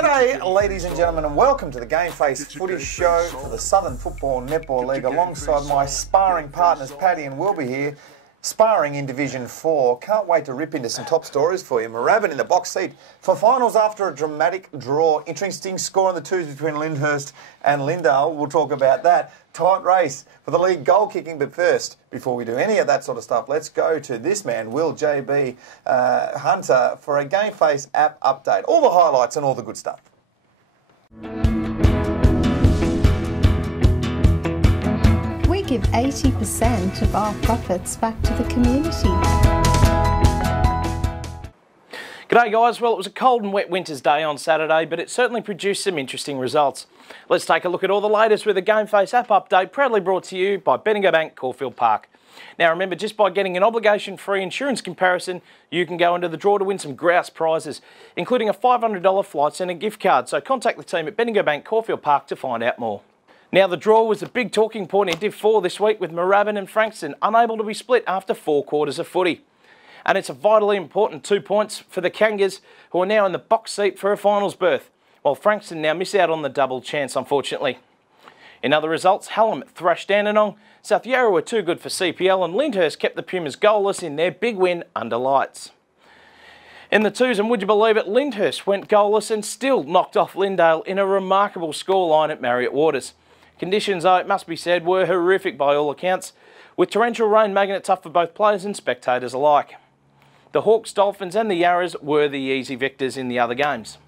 G'day, ladies and gentlemen, and welcome to the GameFace footy show for the Southern Football Netball League. Alongside my sparring partners, Paddy and Will be here, sparring in Division 4. Can't wait to rip into some top stories for you. Moorabbin in the box seat for finals after a dramatic draw. Interesting score on the twos between Lyndhurst and Lindale. We'll talk about that. Tight race for the league goal kicking. But first, before we do any of that sort of stuff, let's go to this man, Will JB Hunter, for a GameFace app update. All the highlights and all the good stuff. We give 80% of our profits back to the community. G'day guys, well it was a cold and wet winter's day on Saturday, but it certainly produced some interesting results. Let's take a look at all the latest with a GameFace app update, proudly brought to you by Bendigo Bank, Caulfield Park. Now remember, just by getting an obligation-free insurance comparison, you can go into the draw to win some grouse prizes, including a $500 Flight Centre gift card, so contact the team at Bendigo Bank, Caulfield Park to find out more. Now the draw was a big talking point in Div 4 this week, with Moorabbin and Frankston unable to be split after 4 quarters of footy. And it's a vitally important 2 points for the Kangas, who are now in the box seat for a finals berth, while Frankston now miss out on the double chance, unfortunately. In other results, Hallam thrashed Dandenong, South Yarra were too good for CPL, and Lyndhurst kept the Pumas goalless in their big win under lights. In the twos, and would you believe it, Lyndhurst went goalless and still knocked off Lindale in a remarkable scoreline at Marriott Waters. Conditions, though, it must be said, were horrific by all accounts, with torrential rain making it tough for both players and spectators alike. The Hawks, Dolphins and the Yarras were the easy victors in the other games.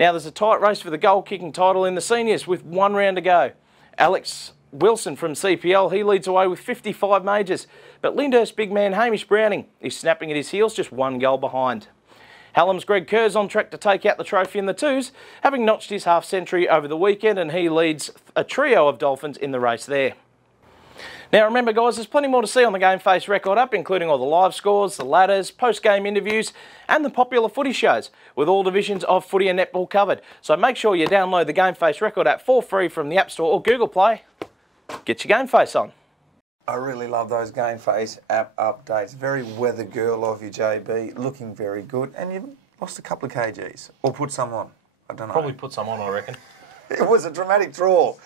Now there's a tight race for the goal-kicking title in the seniors with 1 round to go. Alex Wilson from CPL, he leads away with 55 majors, but Lyndhurst big man Hamish Browning is snapping at his heels, just 1 goal behind. Hallam's Greg Kerr's on track to take out the trophy in the twos, having notched his half-century over the weekend, and he leads a trio of Dolphins in the race there. Now remember guys, there's plenty more to see on the GameFace record app, including all the live scores, the ladders, post-game interviews and the popular footy shows, with all divisions of footy and netball covered. So make sure you download the GameFace record app for free from the App Store or Google Play. Get your GameFace on. I really love those GameFace app updates. Very weather girl of you, JB. Looking very good. And you've lost a couple of kgs. Or put some on. I don't know. Probably put some on, I reckon. It was a dramatic draw.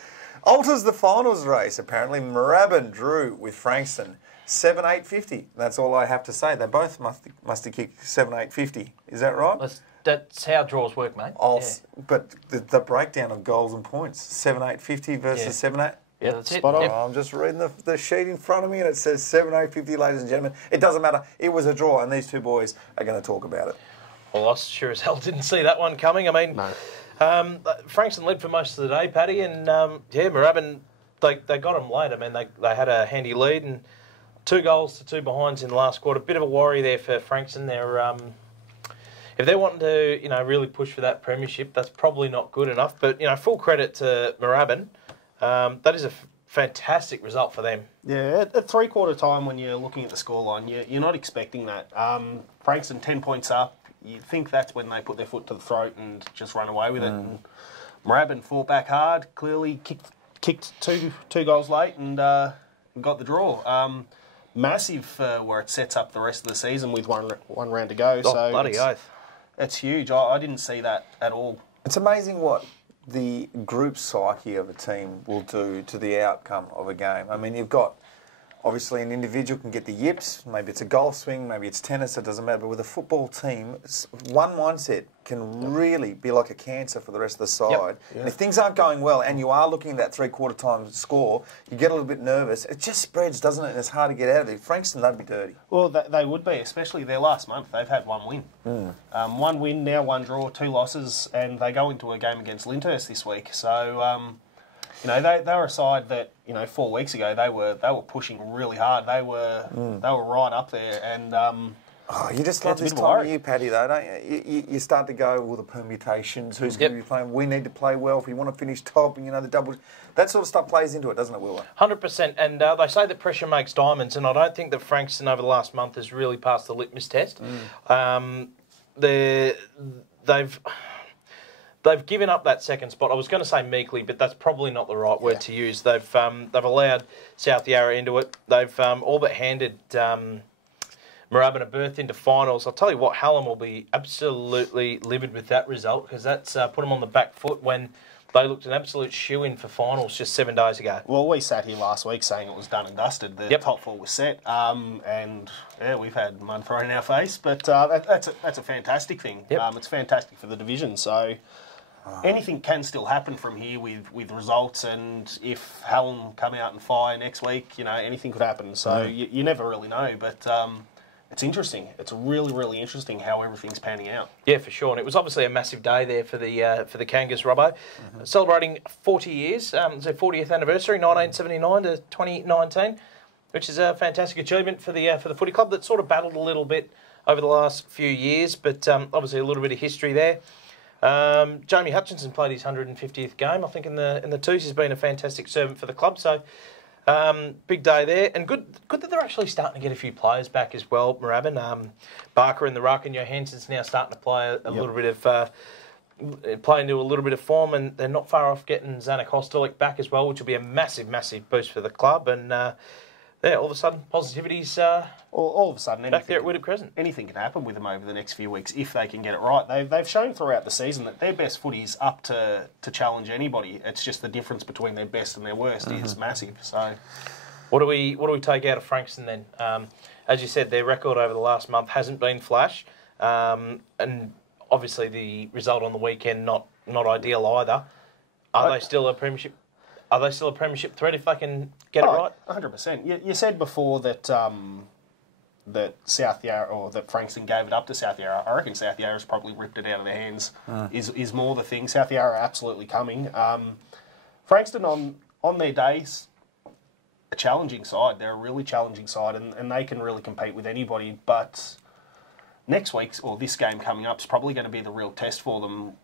Alters the finals race, apparently. Moorabbin drew with Frankston 7-8-50. That's all I have to say. They both must have kicked 7-8-50. Is that right? That's how draws work, mate. Yeah. But the breakdown of goals and points, 7-8-50 versus 7-8. Yeah, that's it. Spot on. I'm just reading the sheet in front of me and it says 7-8-50, ladies and gentlemen. It doesn't matter. It was a draw and these two boys are going to talk about it. Well, I sure as hell didn't see that one coming. I mean, no. Frankston led for most of the day, Paddy, and yeah, Moorabbin, they got them late. I mean, they had a handy lead and 2 goals to 2 behinds in the last quarter. Bit of a worry there for Frankston. They're if they're wanting to, really push for that premiership, that's probably not good enough. But full credit to Moorabbin. That is a fantastic result for them. Yeah, at 3/4 time when you're looking at the scoreline, you're not expecting that. Frankston 10 points up. You'd think that's when they put their foot to the throat and just run away with it. And Moorabbin fought back hard, clearly kicked two goals late and got the draw. Massive where it sets up the rest of the season with one round to go. Oh, so bloody oath. It's huge. I didn't see that at all. It's amazing what the group psyche of a team will do to the outcome of a game. I mean, you've got, obviously, an individual can get the yips, maybe it's a golf swing, maybe it's tennis, it doesn't matter. But with a football team, one mindset can really be like a cancer for the rest of the side. Yep. Yeah. And if things aren't going well and you are looking at that 3/4 time score, you get a little bit nervous. It just spreads, doesn't it? And it's hard to get out of it. Frankston, they'd be dirty. Well, they would be, especially their last month. They've had 1 win. 1 win, now 1 draw, 2 losses, and they go into a game against Lyndhurst this week. So, they were a side that 4 weeks ago they were pushing really hard. They were right up there, and you just love this time of year, Paddy, though, don't you? You start to go, well, the permutations, who's going to be playing. We need to play well if we want to finish top, and the double. That sort of stuff plays into it, doesn't it, Will? 100%, and they say that pressure makes diamonds, and I don't think that Frankston over the last month has really passed the litmus test. They've given up that second spot. I was going to say meekly, but that's probably not the right word to use. They've allowed South Yarra into it. They've all but handed Moorabbin a berth into finals. I'll tell you what, Hallam will be absolutely livid with that result because that's put them on the back foot when they looked an absolute shoe-in for finals just 7 days ago. Well, we sat here last week saying it was done and dusted. The top four was set, and yeah, we've had mud thrown in our face. But that's a fantastic thing. It's fantastic for the division. So anything can still happen from here with results. And if Hallam come out and fire next week, anything could happen. So you never really know. But it's interesting. It's really, really interesting how everything's panning out. Yeah, for sure. And it was obviously a massive day there for the Kangas, Robbo. Celebrating 40 years, it's their 40th anniversary, 1979 to 2019, which is a fantastic achievement for the footy club that sort of battled a little bit over the last few years, but obviously a little bit of history there. Jamie Hutchinson played his 150th game, I think, in the twos. He's been a fantastic servant for the club, so big day there, and good that they're actually starting to get a few players back as well. Moorabbin, Barker in the ruck, and Johansson's now starting to play a little bit of play into a little bit of form, and they're not far off getting Zanik Hostelic back as well, which will be a massive, massive boost for the club. And all of a sudden, positivity's all of a sudden back there at Whittick Crescent. Anything can happen with them over the next few weeks if they can get it right. They've shown throughout the season that their best footy is up to challenge anybody. It's just the difference between their best and their worst is massive. So, what do we take out of Frankston then? As you said, their record over the last month hasn't been flash, and obviously the result on the weekend not ideal either. Are they still a premiership? Are they still a premiership threat if they can get it right? 100%. You said before that that South Yarra, or that Frankston gave it up to South Yarra. I reckon South Yarra's probably ripped it out of their hands. Is more the thing. South Yarra are absolutely coming. Frankston on their days, a challenging side. They're a really challenging side, and they can really compete with anybody. But next week's, or this game coming up, is probably going to be the real test for them.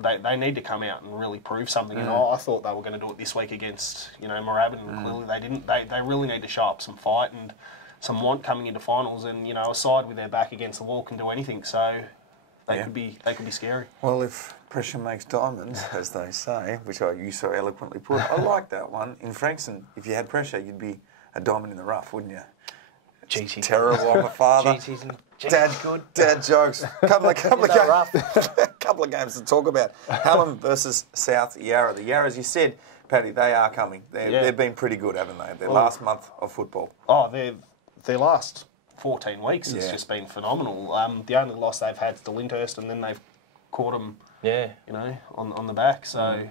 They need to come out and really prove something. And I thought they were going to do it this week against Moorabbin, and clearly they didn't. They really need to show up some fight and some want coming into finals. And a side with their back against the wall can do anything. So they could be scary. Well, if pressure makes diamonds, as they say, which you so eloquently put, I like that one. In Frankston, if you had pressure, you'd be a diamond in the rough, wouldn't you? GT. Terrible. I'm a father. GT's and Dad jokes. Couple of games to talk about. Hallam versus South Yarra. The Yarras, you said, Paddy, they are coming. They've been pretty good, haven't they? Their last month of football. Oh, their last 14 weeks has just been phenomenal. The only loss they've had is to Lyndhurst, and then they've caught them, on the back. So,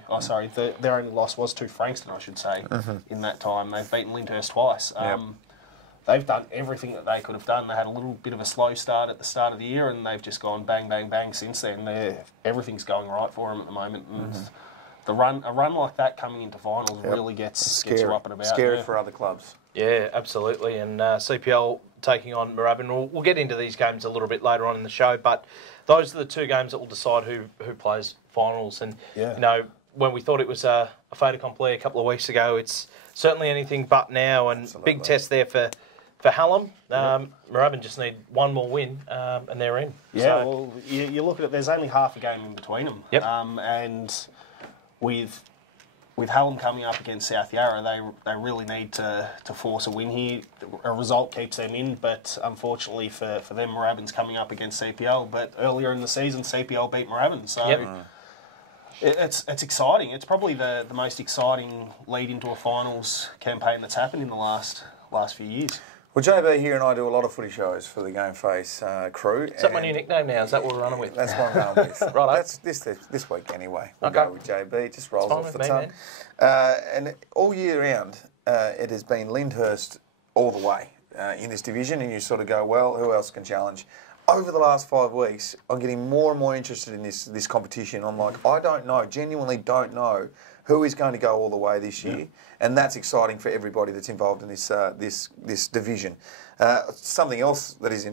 their only loss was to Frankston, I should say, in that time. They've beaten Lyndhurst twice. They've done everything that they could have done. They had a little bit of a slow start at the start of the year, and they've just gone bang, bang, bang since then. Everything's going right for them at the moment. And a run like that coming into finals really gets you up and about. Scary for other clubs. Yeah, absolutely. And CPL taking on Moorabbin. We'll get into these games a little bit later on in the show, but those are the two games that will decide who plays finals. And, when we thought it was a fait accompli a couple of weeks ago, it's certainly anything but now. And big test there for Hallam. Moorabbin just need one more win and they're in. Yeah, well, you look at it, there's only half a game in between them. Yep. And with Hallam coming up against South Yarra, they really need to force a win here. A result keeps them in, but unfortunately for them, Moorabbin's coming up against CPL. But earlier in the season, CPL beat Moorabbin, so it's exciting. It's probably the most exciting lead into a finals campaign that's happened in the last few years. Well, JB here and I do a lot of footy shows for the GameFace crew. Is that my new nickname now? Is that what we're running with? That's what I'm going with. Right. That's this week anyway. We'll go with JB. It just rolls off the tongue. And all year round, it has been Lyndhurst all the way in this division, and you sort of go, well, who else can challenge? Over the last 5 weeks, I'm getting more and more interested in this competition. I'm like, I don't know, genuinely don't know who is going to go all the way this year, and that's exciting for everybody that's involved in this division. Something else that is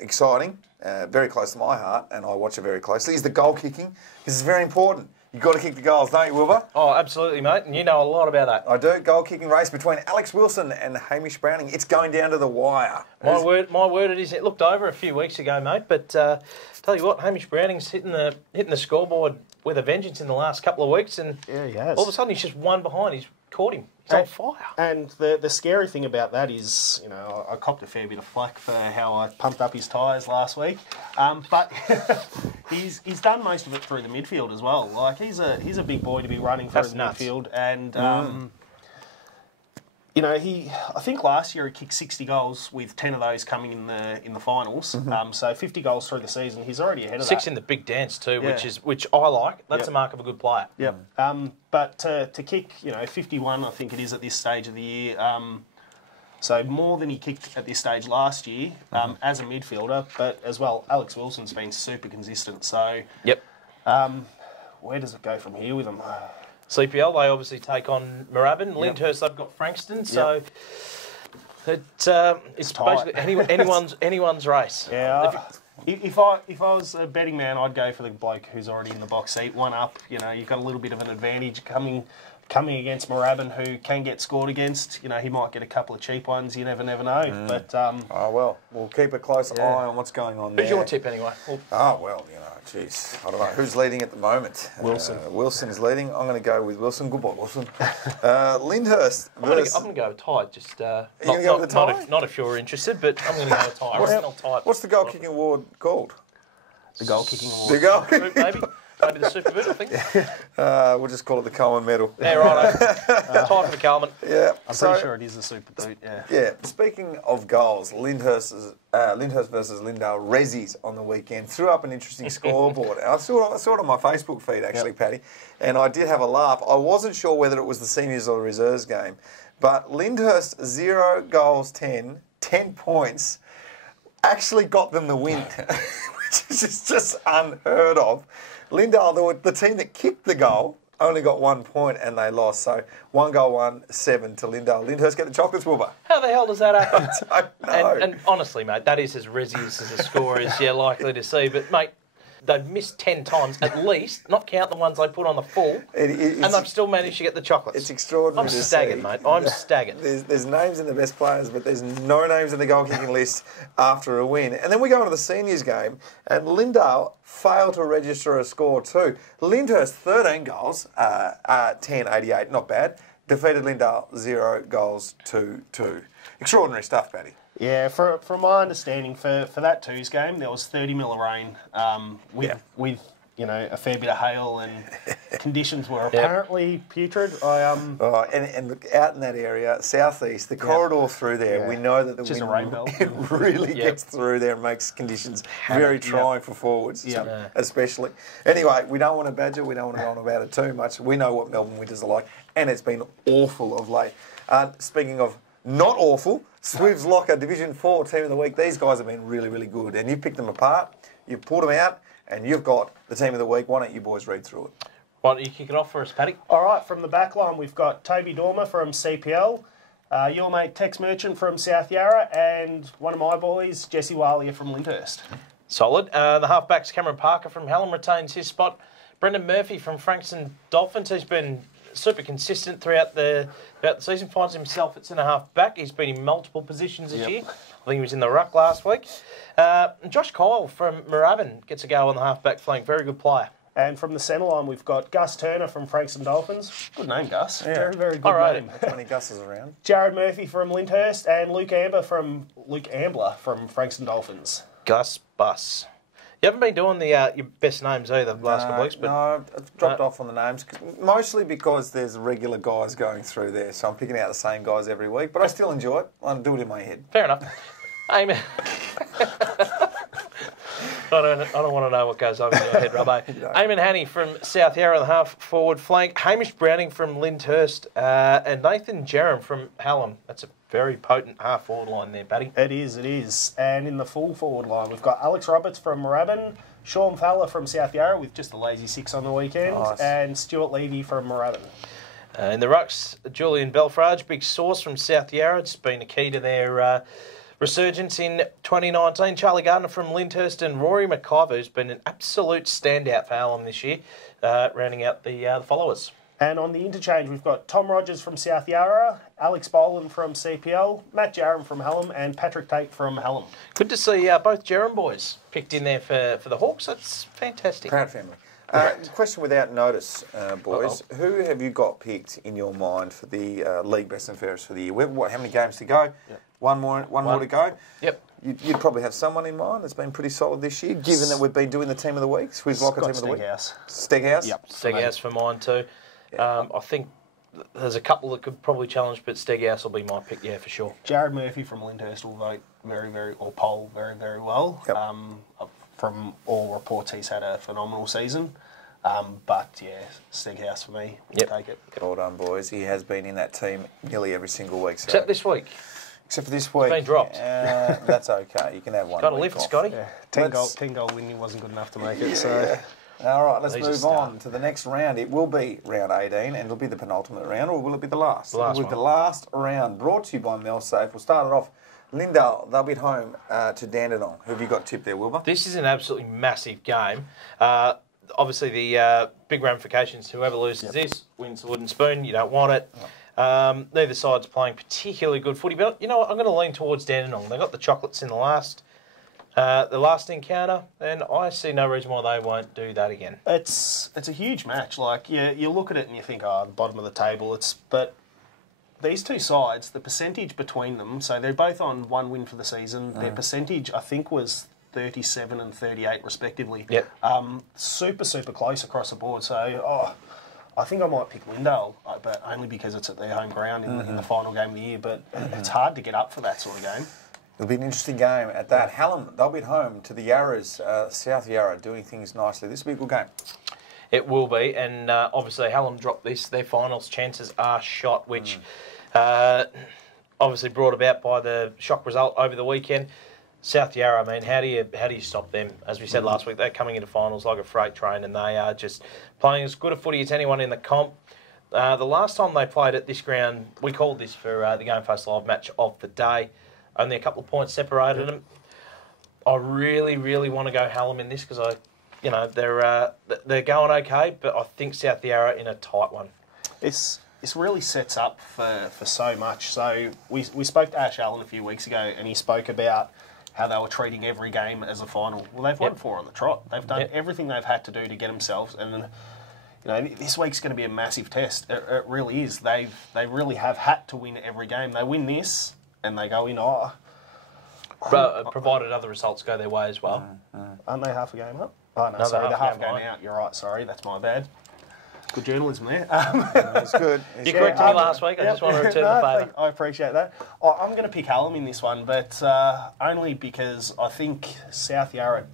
exciting, very close to my heart, and I watch it very closely, is the goal kicking. This is very important. You've got to kick the goals, don't you, Wilbur? Oh, absolutely, mate, and you know a lot about that. I do. Goal kicking race between Alex Wilson and Hamish Browning. It's going down to the wire. My word, it is. It looked over a few weeks ago, mate, but tell you what, Hamish Browning's hitting the scoreboard with a vengeance in the last couple of weeks, and he has. All of a sudden he's just one behind. He's caught him. He's on fire. And the scary thing about that is, you know, I copped a fair bit of flack for how I pumped up his tyres last week. But he's done most of it through the midfield as well. Like, he's a big boy to be running through the midfield. And, you know, I think last year he kicked 60 goals with 10 of those coming in the finals. So 50 goals through the season. He's already ahead of that. 6 in the big dance too, which I like. That's a mark of a good player. Yep. But to kick, you know, 51, I think it is at this stage of the year. So more than he kicked at this stage last year as a midfielder. But as well, Alex Wilson's been super consistent. So where does it go from here with him? CPL, they obviously take on Moorabbin. Lyndhurst, they've got Frankston, so it's basically anyone's race. Yeah. If I was a betting man, I'd go for the bloke who's already in the box seat, one up. You know, you've got a little bit of an advantage coming against Moorabbin, who can get scored against. You know, he might get a couple of cheap ones. You never know. But oh well, we'll keep a close eye on what's going on there. Who's your tip anyway? Oh well, you know, geez, I don't know who's leading at the moment. Wilson. Wilson's leading. I'm going to go with Wilson. Good boy, Wilson. Lyndhurst. I'm going to go with Tide. Just not if you're interested, but I'm going to go with Tide. What's the goal kicking award called? The goal kicking award. The goal maybe. Maybe the Super Boot, I think. We'll just call it the Coleman Medal. Yeah, right. Time for the Coleman. Yeah, I'm pretty sure it is the Super Boot. Yeah. Speaking of goals, Lyndhurst versus Lindale Rezzies on the weekend threw up an interesting scoreboard. I saw it on my Facebook feed actually, Paddy, and I did have a laugh. I wasn't sure whether it was the seniors or the reserves game, but Lyndhurst 0 goals 10 points actually got them the win, which is just unheard of. Lindale, the team that kicked the goal, only got 1 point and they lost. So 1 goal, 1-7 to Lindale. Lyndhurst get the chocolates, Wilbur. How the hell does that happen? I don't know. And honestly, mate, that is as Rezzies as a score as you're likely to see. But, mate, they've missed 10 times at least, not count the ones they put on the full, and they've still managed to get the chocolates. It's extraordinary. I'm staggered, mate. I'm staggered. There's names in the best players, but there's no names in the goal kicking list after a win. And then we go on to the seniors game, and Lindale failed to register a score too. Lyndhurst 13 goals, 10-88, not bad. Defeated Lindale 0 goals 2-2. Extraordinary stuff, Paddy. Yeah, from my understanding, for that twos game, there was 30 mil of rain with you know, a fair bit of hail, and conditions were apparently putrid. And out in that area, southeast, the corridor through there, we know that the just wind a rain belt. It really gets through there and makes conditions very trying for forwards, especially. Anyway, we don't want to badger, we don't want to go on about it too much. We know what Melbourne winters are like, and it's been awful of late. Speaking of not awful, Swivs Locker Division 4 Team of the Week. These guys have been really, really good. And you've picked them apart, you've pulled them out, and you've got the Team of the Week. Why don't you boys read through it? Why don't you kick it off for us, Paddy? All right, from the back line, we've got Toby Dormer from CPL, your mate Tex Merchant from South Yarra, and one of my boys, Jesse Walia from Lyndhurst. Solid. The halfbacks, Cameron Parker from Hallam retains his spot. Brendan Murphy from Frankston Dolphins, he's been super consistent throughout the season, finds himself at centre-half back. He's been in multiple positions this year. I think he was in the ruck last week. Josh Kyle from Moorabbin gets a go on the half-back flank. Very good player. And from the centre line, we've got Gus Turner from Frankston Dolphins. Good name, Gus. Yeah. Very, very good name. How many Gus's around? Jared Murphy from Lyndhurst and Luke Ambler from Frankston Dolphins. Gus Bus. You haven't been doing the your best names either the last couple of weeks, but no, I've dropped off on the names, mostly because there's regular guys going through there, so I'm picking out the same guys every week. But I still enjoy it. I do it in my head. Fair enough. Amen. I don't want to know what goes on in your head, Robbo. Eamon Hanney from South Yarra on the half forward flank. Hamish Browning from Lyndhurst and Nathan Jerram from Hallam. That's a very potent half forward line there, Paddy. It is. And in the full forward line, we've got Alex Roberts from Moorabbin, Sean Fowler from South Yarra with just a lazy 6 on the weekend, and Stuart Levy from Moorabbin. In the rucks, Julian Belfrage, big source from South Yarra. It's been a key to their resurgence in 2019. Charlie Gardner from Lyndhurst and Rory McIver, who's been an absolute standout for Hallam this year, rounding out the followers. And on the interchange, we've got Tom Rogers from South Yarra, Alex Boland from CPL, Matt Jarram from Hallam, and Patrick Tate from Hallam. Good to see both Jarram boys picked in there for the Hawks. That's fantastic. Proud family. Question without notice, boys. Who have you got picked in your mind for the league best and fairest for the year? How many games to go? Yep. One more to go? Yep. You'd probably have someone in mind that's been pretty solid this year, given that we've been doing the team of the week. Swiss Locker team of the week. Steghouse. Yep. Steghouse for mine too. I think there's a couple that could probably challenge, but Steghouse will be my pick, yeah, for sure. Jared Murphy from Lyndhurst will vote poll very, very well. Yep. From all reports, he's had a phenomenal season. But, yeah, Steghouse for me. We'll take it. Well done, boys. He has been in that team nearly every single week. So. Except this week. Except for this week. It's been dropped. That's okay. You can have one. Got to lift, Scotty. Yeah. 10-goal winning wasn't good enough to make it. So. All right, let's move on to the next round. It will be round 18, and it'll be the penultimate round, or will it be the last? The last one. The last round, brought to you by Melsafe. We'll start it off. Lindale, they'll be at home to Dandenong. Who have you got tipped there, Wilbur? This is an absolutely massive game. Obviously, the big ramifications, whoever loses this wins the wooden spoon. You don't want it. Neither side's playing particularly good footy, but you know what? I'm going to lean towards Dandenong. They got the chocolates in the last encounter, and I see no reason why they won't do that again. It's a huge match. Like you look at it and you think, the bottom of the table. But these two sides, the percentage between them, so they're both on one win for the season. Their percentage, I think, was 37 and 38 respectively. Yep. Super close across the board. So I think I might pick Lindale, but only because it's at their home ground in the final game of the year. But it's hard to get up for that sort of game. It'll be an interesting game at that. Hallam, they'll be at home to the Yarras, South Yarra, doing things nicely. This will be a good game. It will be, and obviously Hallam dropped this. Their finals chances are shot, which obviously brought about by the shock result over the weekend. South Yarra, I mean, how do you stop them? As we said last week, they're coming into finals like a freight train, and they are just playing as good a footy as anyone in the comp. The last time they played at this ground, we called this for the GameFace Live match of the day. Only a couple of points separated them. I really want to go Hallam in this because they're going okay, but I think South Yarra in a tight one. This really sets up for so much. So we spoke to Ash Allen a few weeks ago, and he spoke about how they were treating every game as a final. Well, they've won 4 on the trot. They've done everything they've had to do to get themselves, and this week's going to be a massive test. It really is. They really have had to win every game. They win this, and they go in. Provided other results go their way as well. Aren't they half a game up? Oh no, sorry, they're half a game out. You're right. Sorry, that's my bad. Good journalism there. It's good. You corrected me last week. I just want to return the favour. I appreciate that. I'm going to pick Hallam in this one, but only because I think South Yarra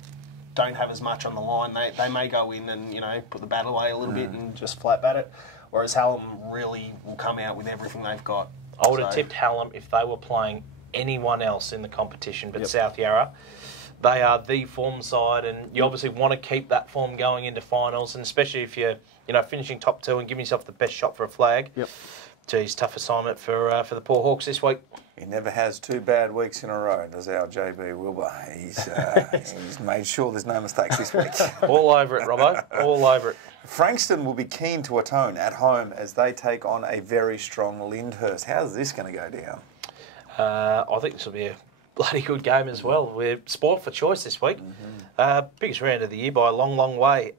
don't have as much on the line. They may go in and put the bat away a little bit and just flat bat it, whereas Hallam really will come out with everything they've got. I would have tipped Hallam if they were playing anyone else in the competition, but South Yarra. They are the form side, and you obviously want to keep that form going into finals, and especially if you're, finishing top 2 and giving yourself the best shot for a flag. Yep. Geez, tough assignment for the poor Hawks this week. He never has 2 bad weeks in a row, does our JB Wilbur. He's made sure there's no mistakes this week. All over it, Robbo. All over it. Frankston will be keen to atone at home as they take on a very strong Lyndhurst. How's this going to go down? I think this will be a bloody good game as well. We're spoilt for choice this week. Biggest round of the year by a long way.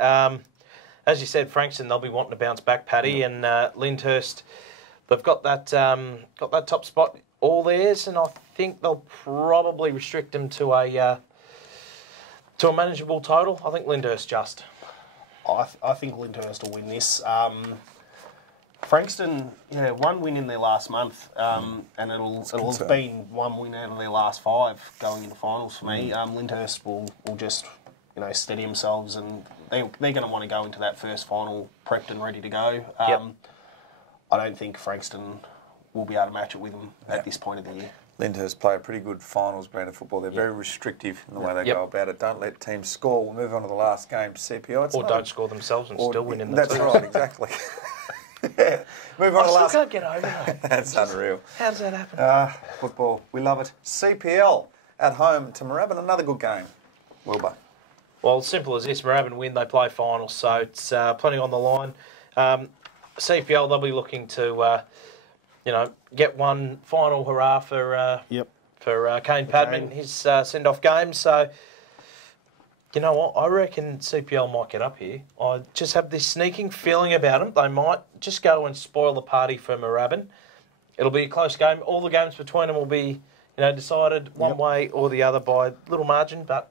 As you said, Frankston, they'll be wanting to bounce back, Paddy, and Lyndhurst, they've got that top spot all theirs, and I think they'll probably restrict them to a manageable total. I think Lyndhurst just. I think Lyndhurst will win this. Frankston, 1 win in their last month, and it'll have been 1 win out of their last 5 going into finals for me. Lyndhurst will just steady themselves, and they're going to want to go into that first final prepped and ready to go. I don't think Frankston will be able to match it with them at this point of the year. Lyndhurst play a pretty good finals brand of football. They're very restrictive in the way they go about it. Don't let teams score. We'll move on to the last game, CPI. Or don't score themselves and still win in the That's right, exactly. Move on to the last. I still can't get over that. That's unreal. How's that happen? Football, we love it. CPL at home to Moorabbin, another good game. Wilbur. Well, simple as this. Moorabbin win, they play finals, so it's plenty on the line. CPL, they'll be looking to, get one final hurrah for Kane Padman, his send-off game. So You know what? I reckon CPL might get up here. I just have this sneaking feeling about them. They might just go and spoil the party for Moorabbin. It'll be a close game. All the games between them will be, decided one way or the other by a little margin. But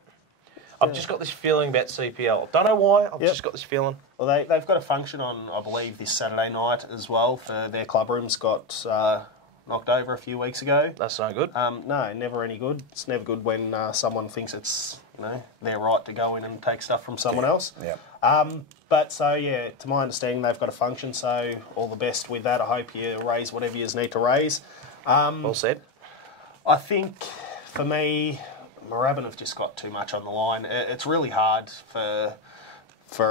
I've just got this feeling about CPL. Don't know why. I've just got this feeling. Well, they've got a function on, I believe, this Saturday night as well. For their club rooms got knocked over a few weeks ago. That's no good. No, never any good. It's never good when someone thinks it's their right to go in and take stuff from someone else. Yeah. But so yeah, to my understanding, they've got a function. So all the best with that. I hope you raise whatever you need to raise. Well said. I think for me, Moorabbin have just got too much on the line. It's really hard for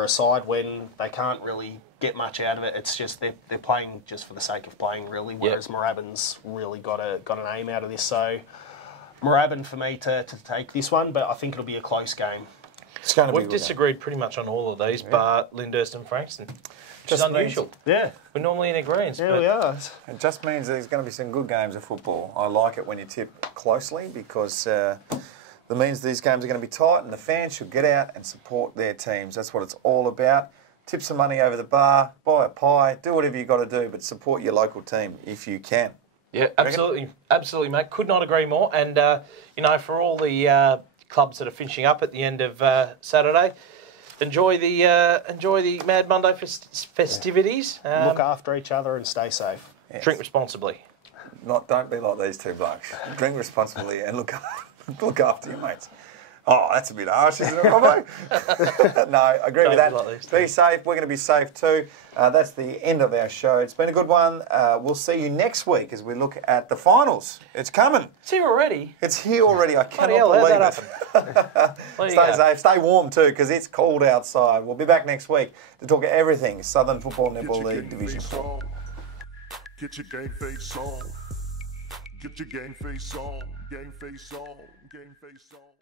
a side when they can't really get much out of it. It's just they're playing just for the sake of playing, really. Whereas Moorabbin's really got an aim out of this. So Moorabbin for me to take this one, but I think it'll be a close game. It's going to be. We've disagreed pretty much on all of these, but Lyndhurst and Frankston, which is unusual. Yeah, We're normally in agreement. yeah, we are. It just means there's going to be some good games of football. I like it when you tip closely because that means these games are going to be tight and the fans should get out and support their teams. That's what it's all about. Tip some money over the bar, buy a pie, do whatever you got to do, but support your local team if you can. Yeah, absolutely, mate. Could not agree more. And for all the clubs that are finishing up at the end of Saturday, enjoy the Mad Monday festivities. Look after each other and stay safe. Yes. Drink responsibly. Don't be like these two blokes. Drink responsibly and look after your mates. Oh, that's a bit harsh, isn't it, Robbo? No, I agree with that. Be safe. We're going to be safe too. That's the end of our show. It's been a good one. We'll see you next week as we look at the finals. It's coming. It's here already. It's here already. I cannot Bloody hell, believe it. Stay safe. Stay warm too, because it's cold outside. We'll be back next week to talk everything Southern Football Netball League Division 4. Get your GameFace on. Get your GameFace on. GameFace on. GameFace on.